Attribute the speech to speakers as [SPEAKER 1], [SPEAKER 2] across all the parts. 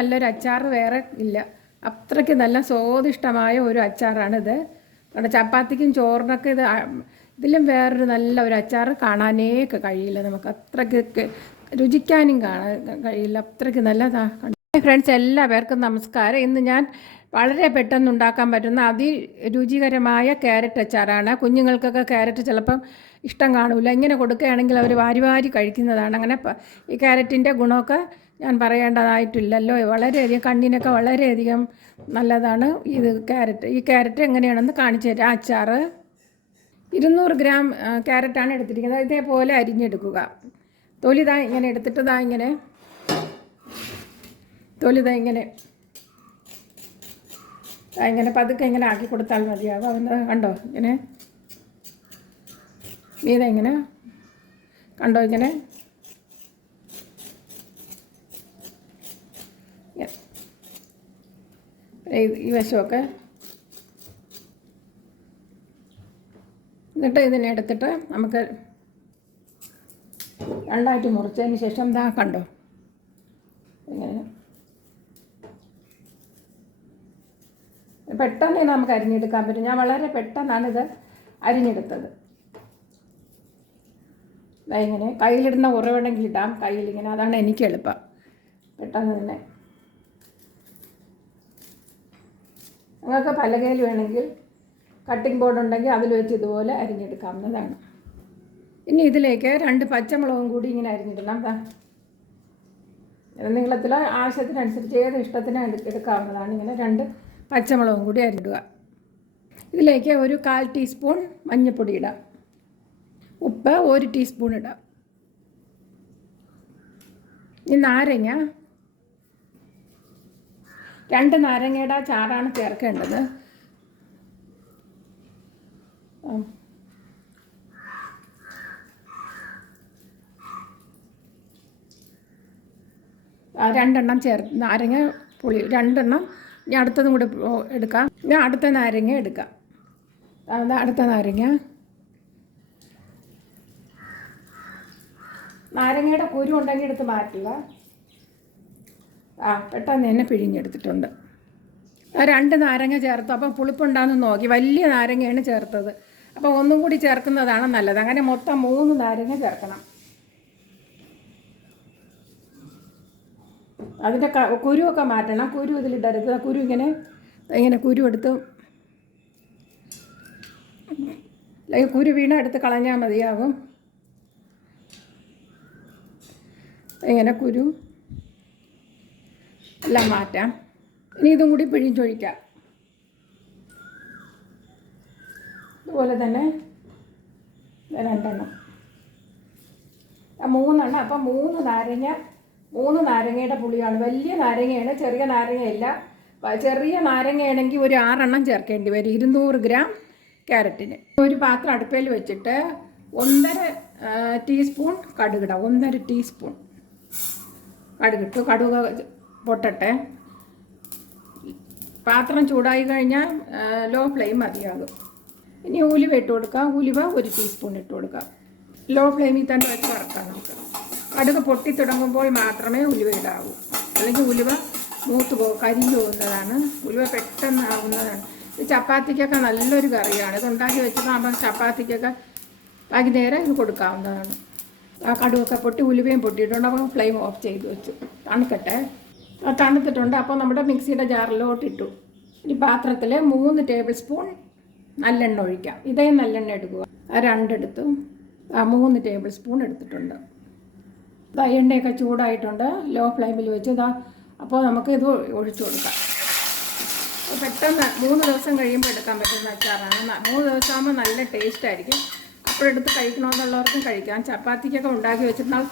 [SPEAKER 1] നല്ലൊരു അച്ചാർ വേറെ ഇല്ല. അത്രയ്ക്ക് നല്ല സ്വാദിഷ്ടമായ ഒരു അച്ചാറാണിത്. കാരണം ചപ്പാത്തിക്കും ചോറിനൊക്കെ ഇത് ഇതിലും വേറൊരു നല്ല ഒരു അച്ചാർ കാണാനേ കഴിയില്ല നമുക്ക്. അത്രയ്ക്ക് രുചിക്കാനും കാണാൻ കഴിയില്ല. അത്രയ്ക്ക് നല്ലതാ. ഫ്രണ്ട്സ് എല്ലാ പേർക്കും നമസ്കാരം. ഇന്ന് ഞാൻ വളരെ പെട്ടെന്ന് ഉണ്ടാക്കാൻ പറ്റുന്ന അതി രുചികരമായ ക്യാരറ്റ് അച്ചാറാണ്. കുഞ്ഞുങ്ങൾക്കൊക്കെ ക്യാരറ്റ് ചിലപ്പം ഇഷ്ടം കാണൂല. ഇങ്ങനെ കൊടുക്കുകയാണെങ്കിൽ അവർ വാരി വാരി കഴിക്കുന്നതാണ്. അങ്ങനെ ഈ ക്യാരറ്റിന്റെ ഗുണമൊക്കെ ഞാൻ പറയേണ്ടതായിട്ടില്ലല്ലോ. വളരെയധികം കണ്ണിനൊക്കെ വളരെയധികം നല്ലതാണ് ഇത് ക്യാരറ്റ്. ഈ ക്യാരറ്റ് എങ്ങനെയാണെന്ന് കാണിച്ചു തരാം. അച്ചാർ ഇരുന്നൂറ് ഗ്രാം ക്യാരറ്റാണ് എടുത്തിരിക്കുന്നത്. ഇതേപോലെ അരിഞ്ഞെടുക്കുക. തൊലി ദാ ഇങ്ങനെ എടുത്തിട്ട് ദാ ഇങ്ങനെ. തൊലി ദാ ഇങ്ങനെ. ഇങ്ങനെ പതുക്കെ ഇങ്ങനെ ആക്കി കൊടുത്താൽ മതിയാകും അതൊന്ന് കണ്ടോ? ഇങ്ങനെ നീ ഇതാ ഇങ്ങനെ? കണ്ടോ ഇങ്ങനെ. ഈ- വശമൊക്കെ. എന്നിട്ട് ഇതിനെ എടുത്തിട്ട് നമുക്ക് രണ്ടായിട്ട് മുറിച്ചതിന് ശേഷം ദാ കണ്ടോ? ഇങ്ങനെ. പെട്ടെന്ന് നമുക്ക് അരിഞ്ഞെടുക്കാൻ പറ്റും. ഞാൻ വളരെ പെട്ടെന്നാണ് ഇത് അരിഞ്ഞെടുത്തത്. ഇങ്ങനെ കയ്യിലിടുന്ന ഉറവിടെങ്കിൽ ഇടാം കയ്യിലിങ്ങനെ. അതാണ് എനിക്ക് എളുപ്പം. പെട്ടെന്ന് തന്നെ. നിങ്ങൾക്ക് പലകയിൽ വേണമെങ്കിൽ കട്ടിംഗ് ബോർഡ് ഉണ്ടെങ്കിൽ അതിൽ വെച്ച് ഇതുപോലെ അരിഞ്ഞെടുക്കാവുന്നതാണ്. ഇനി ഇതിലേക്ക് രണ്ട് പച്ചമുളകും കൂടി ഇങ്ങനെ അരിഞ്ഞിടണം. നീളത്തിൽ ആവശ്യത്തിനനുസരിച്ച് ഏത് ഇഷ്ടത്തിന് എടു- എടുക്കാവുന്നതാണ്. ഇങ്ങനെ രണ്ട് പച്ചമുളകും കൂടി അരിഞ്ഞിടുക. ഇതിലേക്ക് ഒരു കാൽ ടീസ്പൂൺ മഞ്ഞൾപ്പൊടി ഇടാം. ഉപ്പ് ഒരു ടീസ്പൂൺ ഇടാം. ഈ നാരങ്ങ രണ്ട് നാരങ്ങയുടെ ചാറാണ് ചേർക്കേണ്ടത്. രണ്ടെണ്ണം ചേർ നാരങ്ങ പുളി രണ്ടെണ്ണം. ഞാൻ അടുത്തതും കൂടെ എടുക്കാം. ഞാൻ അടുത്ത നാരങ്ങ എടുക്കാം. അടുത്ത നാരങ്ങ. നാരങ്ങയുടെ കുരു ഉണ്ടെങ്കിൽ എടുത്ത് മാറ്റില്ല ആ പെട്ടെന്ന് തന്നെ പിഴിഞ്ഞെടുത്തിട്ടുണ്ട്. ആ രണ്ട് നാരങ്ങ ചേർത്തു. അപ്പം പുളിപ്പുണ്ടാന്ന് നോക്കി. വലിയ നാരങ്ങയാണ് ചേർത്തത്. അപ്പോൾ ഒന്നും കൂടി ചേർക്കുന്നതാണ് നല്ലത്. അങ്ങനെ മൊത്തം മൂന്ന് നാരങ്ങ ചേർക്കണം. അതിന്റെ കുരുവൊക്കെ മാറ്റണം. കുരു ഇതിലിടരുത്. കുരു ഇങ്ങനെ ഇങ്ങനെ കുരു എടുത്ത് അല്ലെങ്കിൽ കുരു വീണ എടുത്ത് കളഞ്ഞാൽ മതിയാകും ഇങ്ങനെ കുരു എല്ലാം മാറ്റാം. ഇനി ഇതും കൂടി പിഴിഞ്ഞൊഴിക്കാം അതുപോലെ തന്നെ രണ്ടെണ്ണം. മൂന്നെണ്ണം. അപ്പം മൂന്ന് നാരങ്ങ മൂന്ന് നാരങ്ങയുടെ പുളിയാണ്. വലിയ നാരങ്ങയാണ് ചെറിയ നാരങ്ങയല്ല. ചെറിയ നാരങ്ങയാണെങ്കിൽ ഒരു ആറെണ്ണം ചേർക്കേണ്ടി വരും. ഇരുന്നൂറ് ഗ്രാം ക്യാരറ്റിന്. ഒരു പാത്രം അടുപ്പയിൽ വെച്ചിട്ട് ഒന്നര ടീസ്പൂൺ കടുകിടാം ഒന്നര ടീസ്പൂൺ. കടുകിട്ടു. കടുക് പൊട്ടട്ടെ. പാത്രം ചൂടായി കഴിഞ്ഞാൽ ലോ ഫ്ലെയിം മതിയാകും. ഇനി ഉലുവ ഇട്ട് കൊടുക്കുക ഉലുവ ഒരു ടീസ്പൂൺ ഇട്ട് കൊടുക്കുക ലോ ഫ്ലെയിമിൽ തന്നെ വെച്ച് വറക്കാം നമുക്ക് കടുക് പൊട്ടി തുടങ്ങുമ്പോൾ മാത്രമേ ഉലുവ ഇടാവൂ. അല്ലെങ്കിൽ ഉലുവ മൂത്ത് പോ കരിഞ്ഞു പോകുന്നതാണ്. ഉലുവ പെട്ടെന്ന് ആവുന്നതാണ്. ഇത് ചപ്പാത്തിക്കൊക്കെ നല്ലൊരു കറിയാണ്. ഇത് ഉണ്ടാക്കി വെച്ചതാകുമ്പോൾ ചപ്പാത്തിക്കൊക്കെ വൈകുന്നേരം ഇത് കൊടുക്കാവുന്നതാണ്. ആ കടുവൊക്കെ പൊട്ടി ഉലുവയും പൊട്ടിയിട്ടുണ്ട്. അപ്പോൾ ഫ്ലെയിം ഓഫ് ചെയ്ത് വെച്ചു. തണുക്കട്ടെ. തണുത്തിട്ടുണ്ട്. അപ്പോൾ നമ്മുടെ മിക്സിയുടെ ജാറിലോട്ട് ഇട്ടു. ഈ പാത്രത്തിൽ മൂന്ന് ടേബിൾ സ്പൂൺ നല്ലെണ്ണ ഒഴിക്കാം. ഇതേ നല്ലെണ്ണ എടുക്കുക. ആ രണ്ടെടുത്തു. ആ മൂന്ന് ടേബിൾ സ്പൂൺ എടുത്തിട്ടുണ്ട്. ഇതാ എണ്ണയൊക്കെ ചൂടായിട്ടുണ്ട്. ലോ ഫ്ലെയിമിൽ വെച്ച് ഇതാ അപ്പോൾ നമുക്ക് ഇത് ഒഴിച്ചു കൊടുക്കാം. പെട്ടെന്ന് മൂന്ന് ദിവസം കഴിയുമ്പോൾ എടുക്കാൻ പറ്റുന്ന അച്ചാറാണ്. മൂന്ന് ദിവസം ആകുമ്പോൾ നല്ല ടേസ്റ്റ് ആയിരിക്കും. അപ്പോഴെടുത്ത് കഴിക്കണമെന്നുള്ളവർക്കും കഴിക്കാം. ചപ്പാത്തിക്കൊക്കെ ഉണ്ടാക്കി വെച്ചിരുന്നാൽ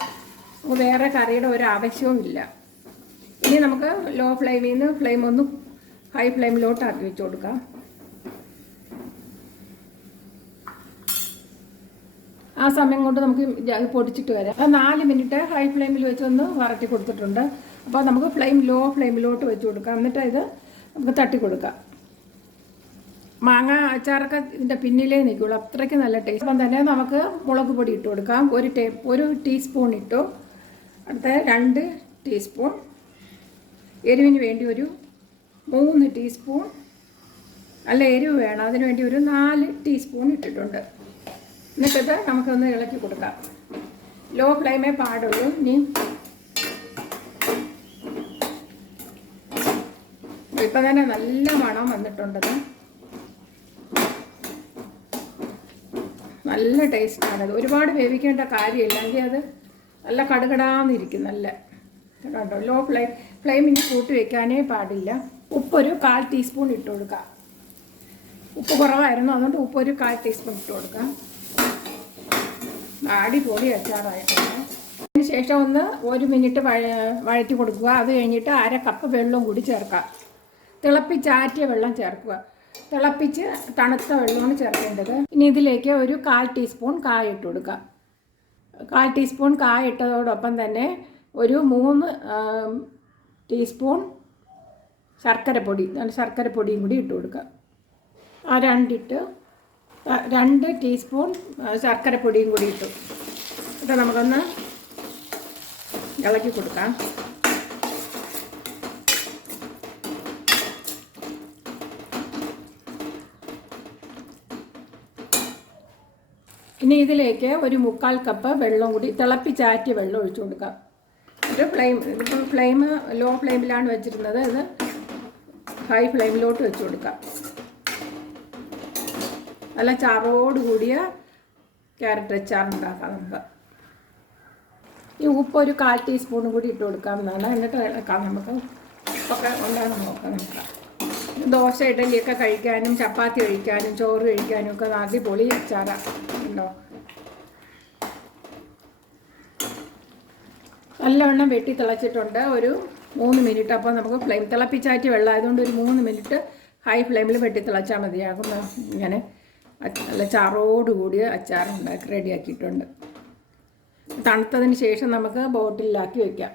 [SPEAKER 1] വേറെ കറിയുടെ ഒരു ആവശ്യവുമില്ല. ഇനി നമുക്ക് ലോ ഫ്ലെയിമിൽ നിന്ന് ഫ്ലെയിം ഒന്ന് ഹൈ ഫ്ലെയിമിലോട്ട് ആക്കി വെച്ച് കൊടുക്കാം. ആ സമയം കൊണ്ട് നമുക്ക് പൊടിച്ചിട്ട് വരാം. നാല് മിനിറ്റ് ഹൈ ഫ്ലെയിമിൽ വെച്ച് ഒന്ന് വറട്ടി കൊടുത്തിട്ടുണ്ട്. അപ്പോൾ നമുക്ക് ഫ്ലെയിം ലോ ഫ്ലെയിമിലോട്ട് വെച്ച് കൊടുക്കാം. എന്നിട്ട് ഇത് നമുക്ക് തട്ടി കൊടുക്കാം. മാങ്ങ അച്ചാറൊക്കെ ഇതിന്റെ പിന്നിലേ നിൽക്കുള്ളൂ. അത്രയ്ക്ക് നല്ല ടേസ്റ്റ് അപ്പം തന്നെ നമുക്ക് മുളക് പൊടി ഇട്ട് കൊടുക്കാം. ഒരു ടേ ഒരു ടീസ്പൂൺ ഇട്ടു. അടുത്ത രണ്ട് ടീസ്പൂൺ എരിവിന് വേണ്ടി ഒരു മൂന്ന് ടീസ്പൂൺ അല്ല എരിവ് വേണം. അതിന് വേണ്ടി ഒരു നാല് ടീസ്പൂൺ ഇട്ടിട്ടുണ്ട്. എന്നിട്ടത് നമുക്കൊന്ന് ഇളക്കി കൊടുക്കാം. ലോ ഫ്ലെയിമേ പാടുള്ളൂ. ഇനി ഇപ്പം തന്നെ നല്ല മണം വന്നിട്ടുണ്ടത്. നല്ല ടേസ്റ്റാണത് ഒരുപാട് വേവിക്കേണ്ട കാര്യമില്ല. എങ്കിൽ അത് നല്ല കടുകടാന്നിരിക്കും നല്ല. കണ്ടോ? ലോ ഫ്ലെയിം ഫ്ലെയിം കൂട്ടി വെക്കാനേ പാടില്ല. ഉപ്പൊരു കാൽ ടീസ്പൂൺ ഇട്ട് കൊടുക്കാം. ഉപ്പ് കുറവായിരുന്നു. അതുകൊണ്ട് ഉപ്പൊരു കാൽ ടീസ്പൂൺ ഇട്ട് കൊടുക്കാം. അടിപൊളി അച്ചാറായിട്ടുണ്ട്. അതിന് ശേഷം ഒന്ന് ഒരു മിനിറ്റ് വഴ വഴറ്റി കൊടുക്കുക. അത് കഴിഞ്ഞിട്ട് അര കപ്പ് വെള്ളവും കൂടി ചേർക്കാം. തിളപ്പിച്ചാറ്റിയ വെള്ളം ചേർക്കുക. തിളപ്പിച്ച് തണുത്ത വെള്ളമാണ് ചേർക്കേണ്ടത്. ഇനി ഇതിലേക്ക് ഒരു കാൽ ടീസ്പൂൺ കായ ഇട്ട് കൊടുക്കാം. കാൽ ടീസ്പൂൺ കായ ഇട്ടതോടൊപ്പം തന്നെ ഒരു മൂന്ന് ടീസ്പൂൺ ശർക്കരപ്പൊടി ശർക്കരപ്പൊടിയും കൂടി ഇട്ട് കൊടുക്കുക ആ രണ്ടിട്ട് രണ്ട് ടീസ്പൂൺ ശർക്കരപ്പൊടിയും കൂടി ഇട്ടു. ഇത് നമുക്കൊന്ന് ഇളക്കി കൊടുക്കാം. ഇനി ഇതിലേക്ക് ഒരു മുക്കാൽ കപ്പ് വെള്ളം കൂടി തിളപ്പിച്ചാറ്റിയ വെള്ളം ഒഴിച്ചു കൊടുക്കാം ഒരു ഫ്ലെയിം ഇതിപ്പോൾ ഫ്ലെയിം ലോ ഫ്ലെയിമിലാണ് വെച്ചിരുന്നത്. ഇത് ഹൈ ഫ്ലെയിമിലോട്ട് വെച്ച് കൊടുക്കാം നല്ല ചാറോട് കൂടിയ ക്യാരറ്റ് അച്ചാർ ഉണ്ടാക്കാം നമുക്ക്. ഈ ഉപ്പ് ഒരു കാൽ ടീസ്പൂൺ കൂടി ഇട്ട് കൊടുക്കാം എന്നാണ് എന്നിട്ട് നമുക്ക്. ഉപ്പൊക്കെ ഉണ്ടാകാൻ നോക്കാം നമുക്ക്. ദോശ ഇഡലിയൊക്കെ കഴിക്കാനും ചപ്പാത്തി കഴിക്കാനും ചോറ് കഴിക്കാനും ഒക്കെ അടിപൊളി അച്ചാറാണ് ഉണ്ടോ? നല്ലവണ്ണം വെട്ടി തിളച്ചിട്ടുണ്ട്. ഒരു മൂന്ന് മിനിറ്റ്. അപ്പോൾ നമുക്ക് ഫ്ലെയിം തിളപ്പിച്ചാറ്റി വെള്ളം ആയതുകൊണ്ട് ഒരു മൂന്ന് മിനിറ്റ് ഹൈ ഫ്ലെയിമിൽ വെട്ടി തിളച്ചാൽ മതിയാകും. ഇങ്ങനെ നല്ല ചാറോട് കൂടി അച്ചാർ ഉണ്ടാക്കി റെഡിയാക്കിയിട്ടുണ്ട്. തണുത്തതിന് ശേഷം നമുക്ക് ബോട്ടിലാക്കി വയ്ക്കാം